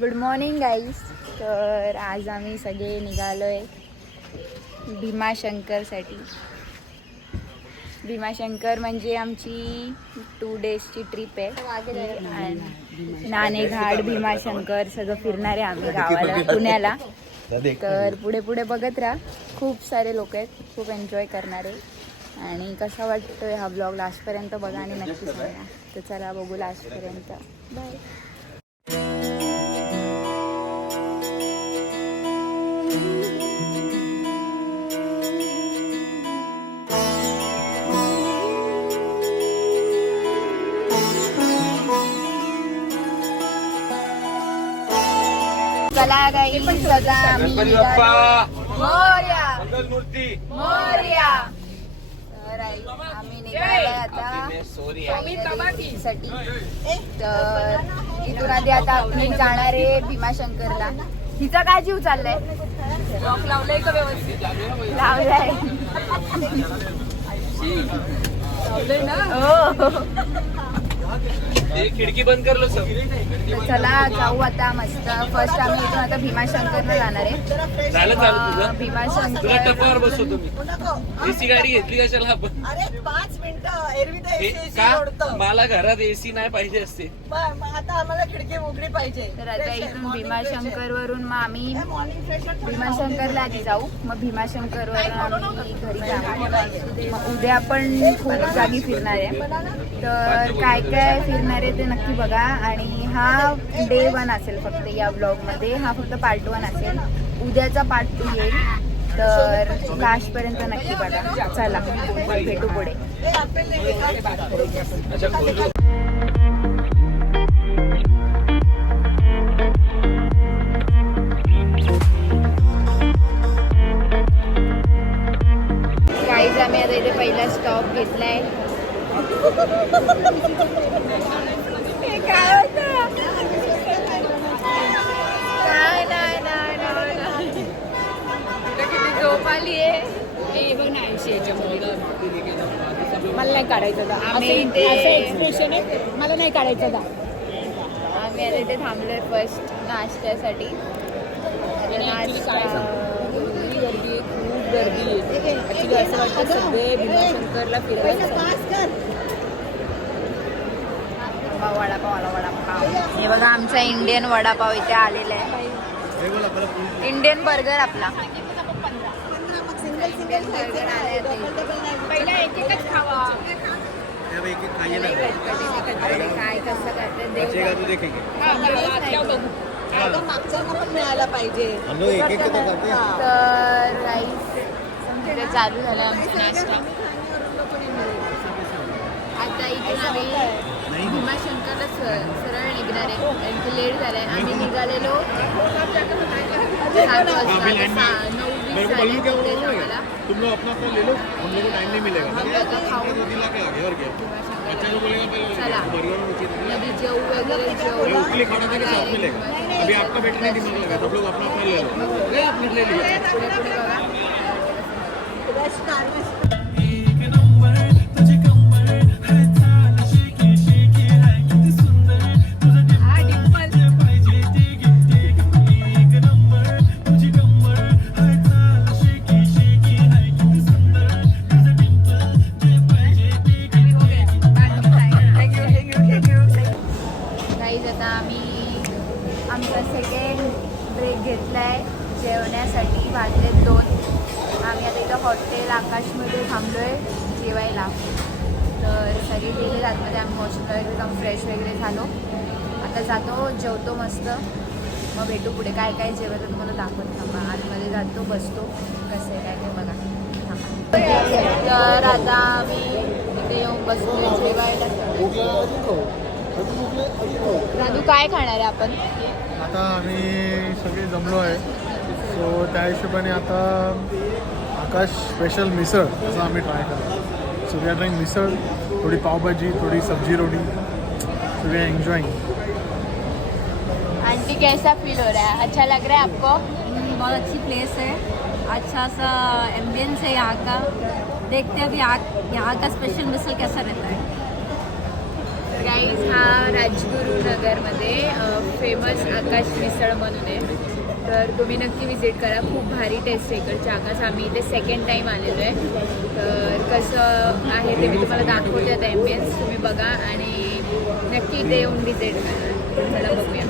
Good morning guys. तर आज आम्ही सगळे निघालोय भीमाशंकरसाठी. भीमाशंकर म्हणजे आमची 2 डेजची ट्रिप आहे. नाणेघाट, भीमाशंकर सगळं फिरणार आहे आम्ही गावाला, पुण्याला. तर पुढे पुढे बघत राहा, खूप सारे लोक आहेत, खूप एन्जॉय करणार आहे. आणि कसा वाटतोय हा ब्लॉग लास्टपर्यंत बघा आणि नक्की सांगा. तर चला बघू लास्टपर्यंत. बाय. चला गाई, सगळा आम्ही मोरया मोरया. तर आम्ही निघालोय आता साठी. तर इथून आधी आता आपण जाणार आहे भीमाशंकरला. हिचा काय जीव चाललाय? लावलाय का व्यवस्थित? लावलाय ना. हो, खिडकी बंद कर लो सब. चला जाऊ आता मस्त. फर्स्ट आम्ही इथून आता भीमाशंकरला जाणार आहे. भीमाशंकर तुला टप्पावर बसवतो मी. एसी गाडी घेतली कशाला आपण? अरे 5 मिनिटं एरवी तर एसी का ओढतं. मला घरात एसी नाही पाहिजे असते. आता आम्हाला खिडकी उघडी पाहिजे. तर आता इथून भीमाशंकर वरून मग आम्ही मॉर्निंग फ्रेश भीमाशंकरला आधी जाऊ, मग भीमाशंकर वरून आम्ही घरी जाऊ. मग उद्या आपण खूप जागी फिरणार आहे. तर काय काय फिरणार आहे ते नक्की बघा. आणि हा डे 1 असेल फक्त या ब्लॉगमध्ये. हा फक्त पार्ट 1 असेल. उद्याचा पार्ट 2 येईल. तर लास्टपर्यंत नक्की बघा. चला भेटू पुढे. गाईज आम्ही आता इथे पहिला स्टॉप घेतलाय. काय होतं? नाही. किती झोप आली आहे. मला नाही काढायचं. आम्ही एक्सप्रेशन आहे, मला नाही काढायचं का? आम्ही आता इथे थांबलोय फर्स्ट नाश्त्यासाठी. खूप गर्दी आहे. ॲक्च्युली असं वाटतं सगळे भीमाशंकरला फिरायला. वडापाव. हे बघा आमचा इंडियन वडापाव इथे आलेला आहे. इंडियन बर्गर आपला. इंडियन बर्गर आले. पहिला एक एकच खावा. काय कसं करते मागच्यांना पण मिळायला पाहिजे. तर राईस तिथे चालू झालं आमचा नाश्ता. आता इथून आम्ही भीमाशंकरला सरळ निघणार आहे, कारण की लेट झालाय. आम्ही निघालेलो 7 वाजता. 9:20 झाले तेच आम्हाला. चला नदी जेऊ वगैरे जेऊ. पुढे बघा. आता आम्ही आमचा सेकंड ब्रेक घेतलाय जेवण्यासाठी. वाजले 2. आम्ही आता इथं हॉटेल आकाशमध्ये थांबलोय जेवायला. तर सगळे गेले आतमध्ये. आम्ही वॉशरूमला वगैरे जाऊन फ्रेश वगैरे झालो. आता जातो, जेवतो मस्त. मग भेटू पुढे. काय काय जेवायचं तुम्हाला दाखवत थांबा. आतमध्ये जातो, बसतो. कसं आहे काय काय बघा. तर आता आम्ही इथे येऊन बसलो जेवायला. राजू काय खाणार आहे आपण? आता आम्ही सगळे जमलो आहे. सो त्या हिशोबाने आता आकाश स्पेशल मिसळ असं आम्ही ट्राय करतो. So we are trying misal, थोड़ी पावभाजी, थोड़ी सब्जी रोटी. So we are enjoying. Aunty कैसा फील हो रहा है? अच्छा लग रहा है आपको? बहुत अच्छी प्लेस है. अच्छा सा एम्बियंस है यहाँ का. देखते हैं अभी यहाँ का स्पेशल मिसल कैसा रहता है. गाईज हा राजगुरू नगरमध्ये फेमस आकाश मिसळ म्हणून आहे. तर तुम्ही नक्की विजिट करा. खूप भारी टेस्ट आहे इकडची आकाश. आम्ही इथे सेकंड टाईम आलेलो आहे. तर कसं आहे ते मी तुम्हाला दाखवते आता ॲम्बियन्स. तुम्ही बघा आणि नक्की इथे येऊन विजिट करा. चला बघूया.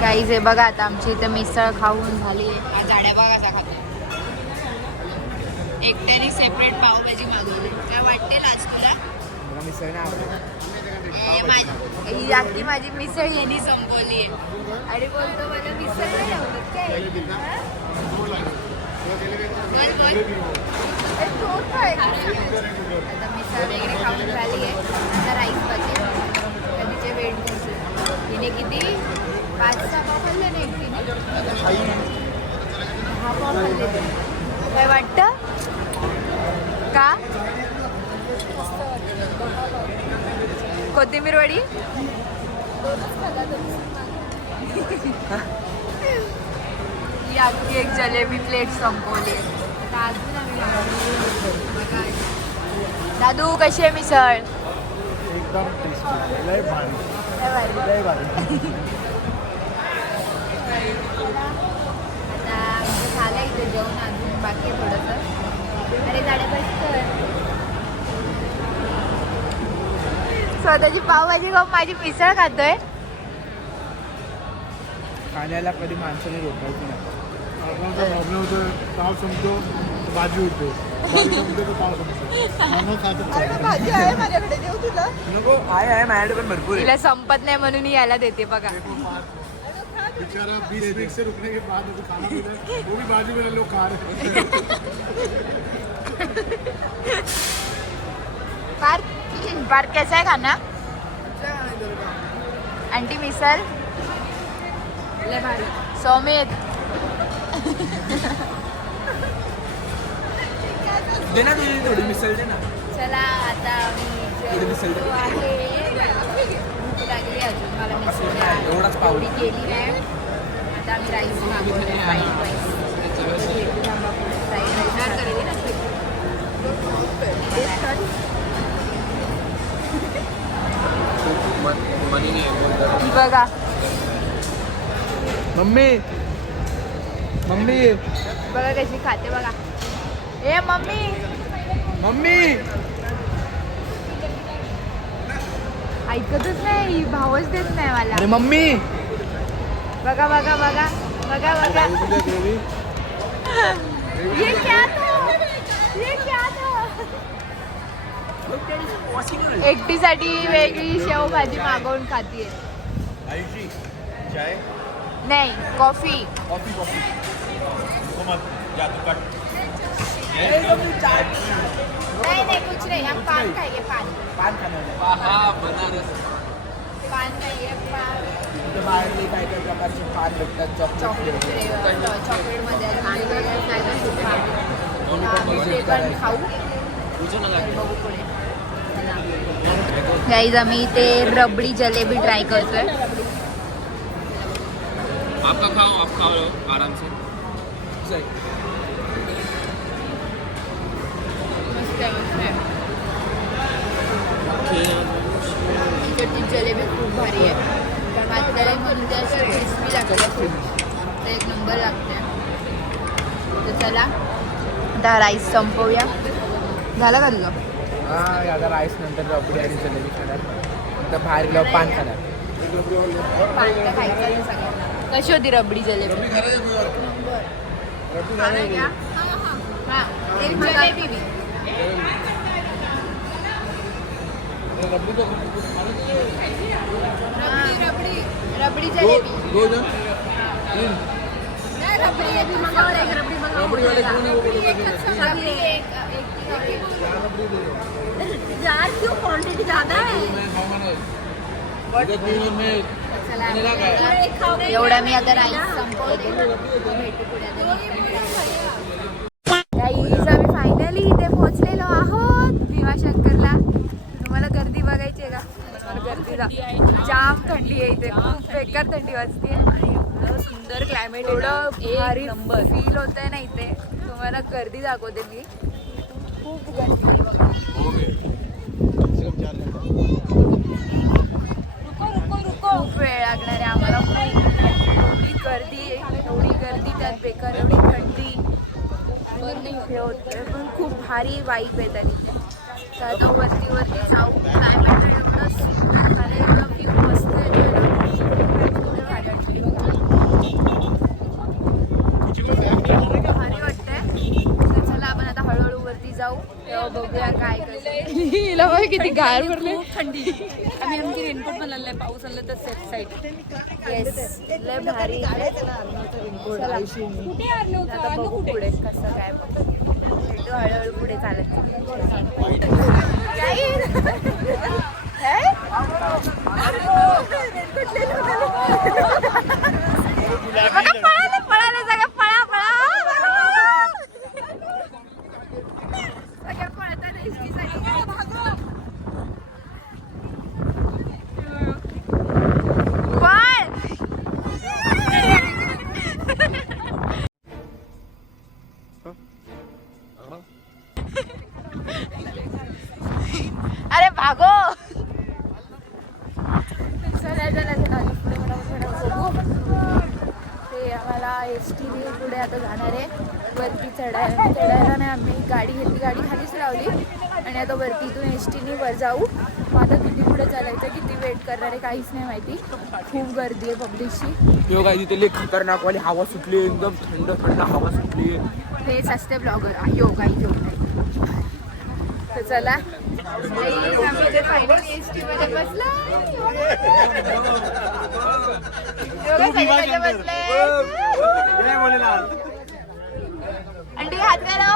गाईज हे बघा आता आमची इथे मिसळ खाऊन झाली. जाड्या बघा कसा खातो. एकट्याने सेपरेट पावभाजी मागवली. काय वाटेल आज तुला? ही रात्री माझी मिसळ यांनी संपवली आहे आणि बोलतो मला मिसळ नाही आवडत काय. बोल बोल. आता मिसळ वगैरे खाऊन झाली आहे. आता राईस बघे कधीचे वेट करते. तिने किती 5-6 पाव खाल्ले नाही एकटीने. 10 पाव खाल्ले. काय वाटतं का? कोथिंबीर वडी ही आपली एक जलेबी प्लेट संपवली. दादू कशी आहे मिसळ? एकदम टेस्टी, लय भारी. आता आमचं झालं इथं जेवण. अजून बाकी आहे थोडंसं. अरे झाडे बस कर. स्वतःची पावभाजी खाऊन माझी मिसळ खातोय. खाण्याला कधी माणसाने रोखायचं नाही. प्रॉब्लेम होतो. पाव संपतो भाजी उठते. भाजी संपते तर पाव संपतो. भाजी आहे माझ्याकडे, देऊ तुला? नको आहे माझ्याकडे पण भरपूर आहे. तिला संपत नाही म्हणून याला देते बघा. बेचारा 20 मिनट से रुकने के बाद वो खाना मिला, वो भी बाजू में लोग खा रहे हैं. पार्क कैसा है खाना? आंटी मिसल ले भारी. सौमित दे ना तुझी थोडी मिसळ दे ना. चला आता मी थोडी मिसळ दे. आहे. भूक लागली अजून मला मिसळ एवढाच पाव. एवढी केली नाही. आता आम्ही राईस मागवले. Fried rice. फ्राईड राईस करेल ना. ही बघा मम्मी मम्मी बघा कशी खाते बघा. ए मम्मी मम्मी ऐकतच नाही. भावच देत नाही मला. अरे मम्मी बघा बघा बघा बघा बघा. ये क्या था? ये क्या था? एकटीसाठी वेगळी शेव भाजी मागवून खातीये. चाय नाही कॉफी. कॉफी कॉफी नहीं नहीं कुछ नहीं. हम पान खाइए. पान पान खाणार पान खाइए. पान बाहेरले काय काय प्रकारचे पान भेटतात. Chocolate flavour. चॉकलेटमध्ये वेगवेगळे फ्लेवर्स आहेत. ते पण खाऊ. बघू पुढे. गाईज आम्ही इथे रबडी जलेबी ट्राय करतोय. आपका खाओ आप खाओ आराम से. मस्त आहे मस्त आहे. इकडची जलेबी खूप भारी आहे. कारण आता म्हणून ते असं क्रिस्पी लागतं. तर एक नंबर लागते. तर चला आता राईस संपवूया. झालं का तुझं? हा आता राईस नंतर रबडी आणि जलेबी खाणार. नंतर बाहेर गेल्यावर पान खाणार. पान तर खायचं नाही सगळ्यांना. कशी होती रबडी जलेबी? हां एक जलेबी बी. रबडी जलेबी. यार क्यों क्वांटिटी ज्यादा है? एवढा मी आता राईस संपवते. गाईज आम्ही फायनली इथे पोहोचलेलो आहोत भीमाशंकरला. तुम्हाला गर्दी बघायची आहे का? गर्दीला जाम थंडी आहे इथे. खूप बेकार थंडी वाजते आणि एवढं सुंदर क्लायमेट एवढं भारी नंबर. फील होत आहे ना इथे. तुम्हाला गर्दी दाखवते मी. खूप गर्दी आहे बघा. खूप वेळ लागणार आहे आम्हाला. एवढी गर्दी आहे, एवढी गर्दी त्यात बेकार, एवढी थंडी हे होतं. पण खूप भारी वाईब आहे त्या तिथे. तर आता वरती जाऊ. क्लायमेट एवढं सुंदर झालं, एवढं व्ह्यू मस्त येतोय ना. एवढं भारी वाटतंय. तर चला आपण आता हळूहळू वरती जाऊ, तेव्हा बघूया काय कसं. किती गार भरले. खूप थंडी. आम्ही आमची रेनकोट बनवलेलं आहे. पाऊस आला तर सेफ साईड. येस, लय भारी. चला कुठे आणलं होतं? आता बघू पुढे कसं काय. भेटू हळूहळू पुढे चालत. पळाले सगळं. पळा सगळ्या पळतात एसटीसाठी. अरे भागो. चला पुढे ते आम्हाला एस टी पुढे आता जाणार आहे. वरती चढायला नाही. आम्ही गाडी घेतली, गाडी खालीच लावली आणि आता वरती इथून एस टीने वर जाऊ. मग आता किती पुढे चालायचं, किती वेट करणार आहे काहीच नाही माहिती. खूप गर्दी आहे पब्लिकची. योगा तिथे लई खतरनाक वाली हवा सुटली, एकदम थंड थंड हवा सुटली. हेच असते ब्लॉगर. योगा. तर चला आम्ही फायनली एस टी मध्ये बसला. अंडी हात करा.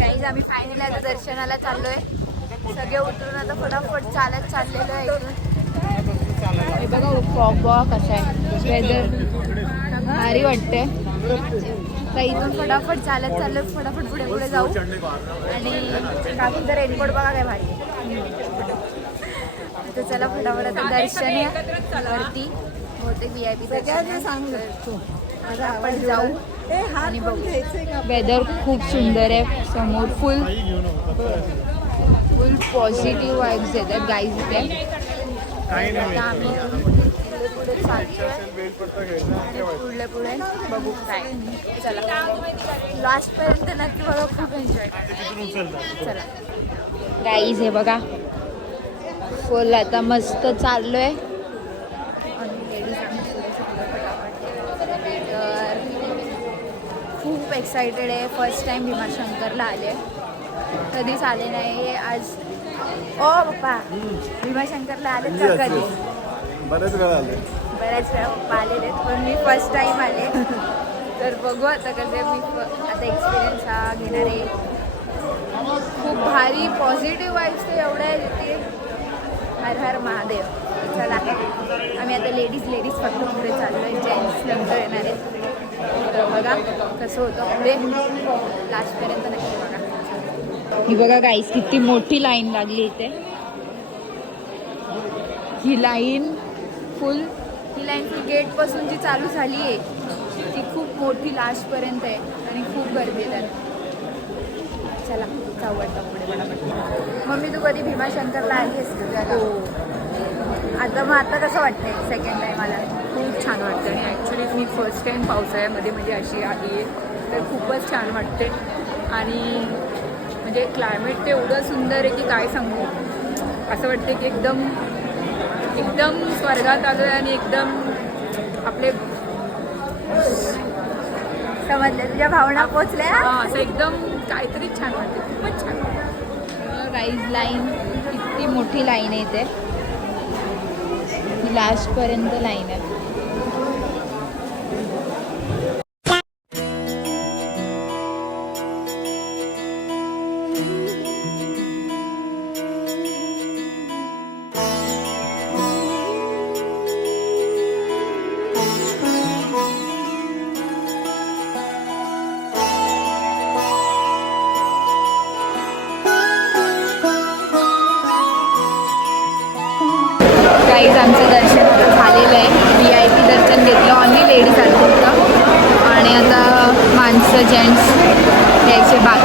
गाईज आम्ही फायनली आता दर्शनाला चाललोय. सगळे उतरून आता फटाफट चालत चाललेलो आहे. हे बघा फॉग कसा आहे. वेदर भारी वाटते. तर इथून फटाफट चालत चाललं. फटाफट पुढे जाऊ. आणि काकूंचा रेनकोट बघा काय भारी आहे. तर चला फटाफट आता दर्शन आहे वरती. बहुतेक VIP सांगतो आपण जाऊ आणि बघू. वेदर खूप सुंदर आहे. समोर फुल पॉझिटिव्ह वाईब्स येतात गाईज इथे. आता आम्ही पुढे चालतोय. पुढे बघू काय. चला लास्ट पर्यंत नक्की बघा. खूप एन्जॉय. चला गाईज हे बघा फुल आता मस्त चाललोय. आणि लेडीज आम्ही पुढे खूप एक्सायटेड आहे. फर्स्ट टाइम भीमाशंकरला आले. कधीच आले नाही. आज ओ पप्पा भीमाशंकरला आले का कधी? बरेच वेळा आले. बऱ्याच वेळा पप्पा आलेले आहेत, पण मी फर्स्ट टाइम आले. तर बघू आता कसं मी आता एक्सपिरियन्स हा घेणार आहे. खूप भारी पॉझिटिव्ह वाईब्स ते एवढ्या आहे तिथे. हर हर महादेव. चला आम्ही आता लेडीज फक्त पुढे चाललो आहे. जेंट्स नंतर येणार आहेत. तर बघा कसं होतं पुढे. लास्टपर्यंत नक्की बघा. ही बघा गाईस किती मोठी लाईन लागली इथे. ही लाईन फुल गेटपासून जी चालू झाली आहे ती खूप मोठी लास्टपर्यंत आहे. आणि खूप गर्दी आहे त्यात. चला जाऊ वाटतं पुढे मला. मम्मी तू कधी भीमाशंकरला आली आहेस तुझ्याला? आता कसं वाटतंय सेकंड टाइम आला? खूप छान वाटतं. आणि ॲक्च्युली मी फर्स्ट टाईम पावसाळ्यामध्ये म्हणजे अशी आली आहे. तर खूपच छान वाटते. आणि म्हणजे क्लायमेट ते एवढं सुंदर आहे की काय सांगू. असं वाटते की एकदम स्वर्गात आलो आहे. आणि एकदम आपले समजलं तुझ्या भावना पोचल्या. असं एकदम काहीतरी छान वाटते. खूपच छान. गाईज लाईन किती मोठी लाईन आहे इथे. लास्टपर्यंत लाईन आहे.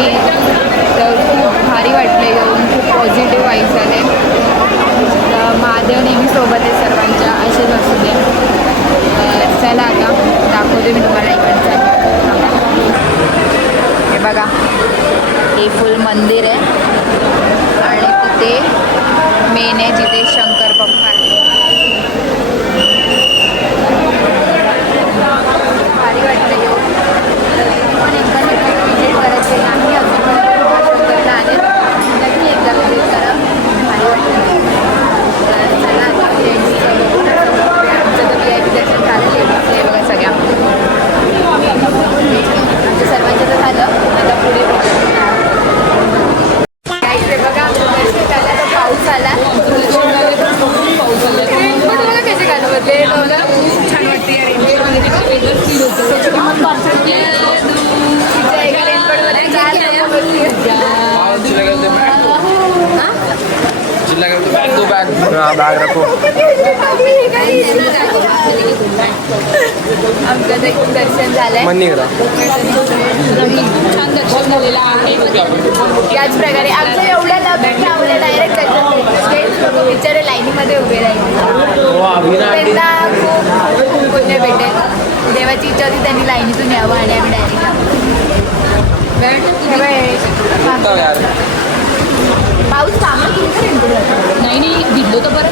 की तर खूप भारी वाटलं येऊन, खूप पॉझिटिव्ह वाईब्स आले. तर महादेव नेहमी सोबत आहे सर्वांच्या, असेच असू दे. चला आता दाखवते मी तुम्हाला इकडचं. हे बघा, हे फुल मंदिर आहे आणि तिथे मेन आहे जिथे शंकर बाप्पा आहे. भारी वाटतं येऊन. पण एकदा नक्की विजिट करायचे. आम्ही अजूनपर्यंत शंकरला आले, नक्की एकदा विजिट करा, भारी वाटतं. तर चला आता फ्रेंड्सचं बघू. आमचं तर VIP दर्शन झालेलं आहे बघा सगळ्या. आमच्या सर्वांचं तर झालं. आता पुढे जायचं बघा. दर्शन झालं तर पाऊस आला. पाऊस आला पण बघा कसे घालू होते. खूप छान वाटते या रेल्वेमध्ये. वेगळंच फील होतं. त्याची किंमत बॅग रखो. आमचं दर्शन झालंय. छान दर्शन झालेलं आहे. याच प्रकारे आमचं एवढ्या लांब थांबलं डायरेक्ट स्टेज लोक बिचारे लाईनीमध्ये उभे राहिले. त्यांना खूप पुण्य भेटेल. देवाची इच्छा होती त्यांनी लाईनीतून यावं आणि आम्ही डायरेक्ट पाऊस थांबला की नाही भिडलो तर बरं.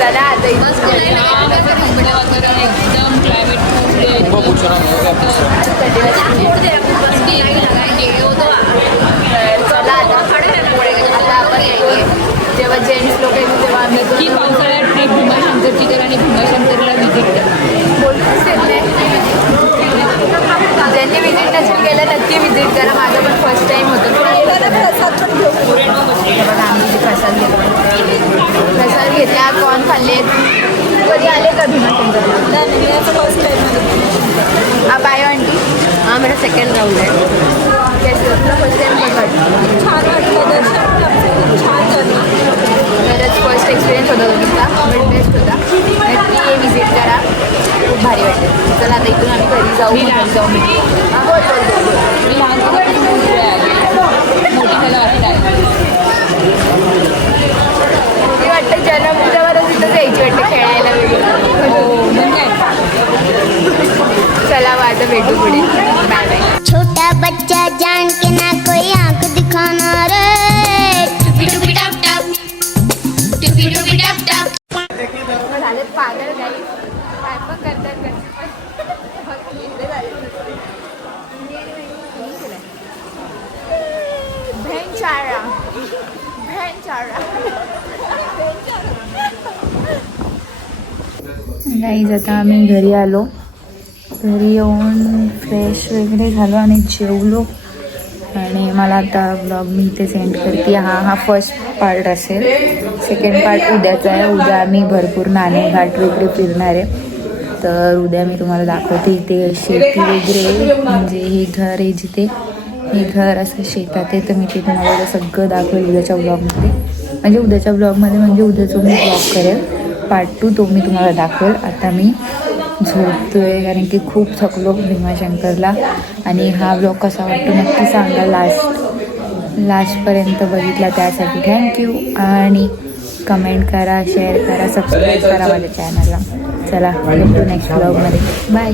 चला आता एकदम क्लायमेट चला आता आपण जेव्हा जेंट्स लोक येतो तेव्हा आम्ही की पावसाळ्यात ट्रिप भीमाशंकरची करा आणि भीमाशंकरला व्हिजिट करा. बोलतोच ज्यांनी व्हिजिट नसेल केलं नक्की व्हिजिट करा. माझं पण फर्स्ट टाईम होतं. बघा आम्ही प्रसाद घेतला. प्रसाद घेतला, कॉर्न खाल्लेत. कधी आले का भीमाशंकरला? First time. हा बाय आंटी. हा मेरा सेकंड राऊंड आहे. फर्स्ट टाईम छान वाटलं दर्शन. छान झालं. खरंच फर्स्ट एक्सपिरियन्स होता तुमचा. बट बेस्ट होता. नक्की हे व्हिजिट करा, खूप भारी वाटेल. चला आता इथून आम्ही घरी जाऊ. मी लहान जाऊ. मी लहानपणापासून खूप वेळ आले. मोठी झालं वाटतं. मी वाटतं जन्मदिनावरच तिथंच यायची वाटतं खेळायला वगैरे. हो मग काय. चला मग आता भेटू पुढे. Bye bye. छोटा बच्चा जान के ना कोई आंख दिखाना रे. झाले पागल काही काय पण करतात भेंचारा. गाईज आता आम्ही घरी आलो. घरी येऊन फ्रेश वगैरे झालो आणि जेवलो. आणि मला आता ब्लॉग मी इथे सेंड करते. हा फर्स्ट पार्ट असेल. सेकंड पार्ट उद्याचा आहे. उद्या आम्ही भरपूर नाणेघाट वगैरे फिरणार आहे. तर उद्या मी तुम्हाला दाखवते. इथे शेती वगैरे म्हणजे हे घर आहे जिथे हे घर असं शेतात आहे. तर मी ते तुम्हाला सगळं दाखवेल उद्याच्या ब्लॉगमध्ये. म्हणजे उद्याच्या ब्लॉगमध्ये म्हणजे उद्याचा मी ब्लॉग करेल पार्ट 2. तो मी तुम्हाला दाखवेल. आता मी झोपतोय कारण की खूप थकलो भीमाशंकरला. आणि हा ब्लॉग कसा वाटतो नक्की सांगा. लास्टपर्यंत बघितला त्यासाठी थँक्यू. आणि कमेंट करा, शेअर करा, सबस्क्राईब करा माझ्या चॅनलला. चला भेटू नेक्स्ट ब्लॉगमध्ये. बाय.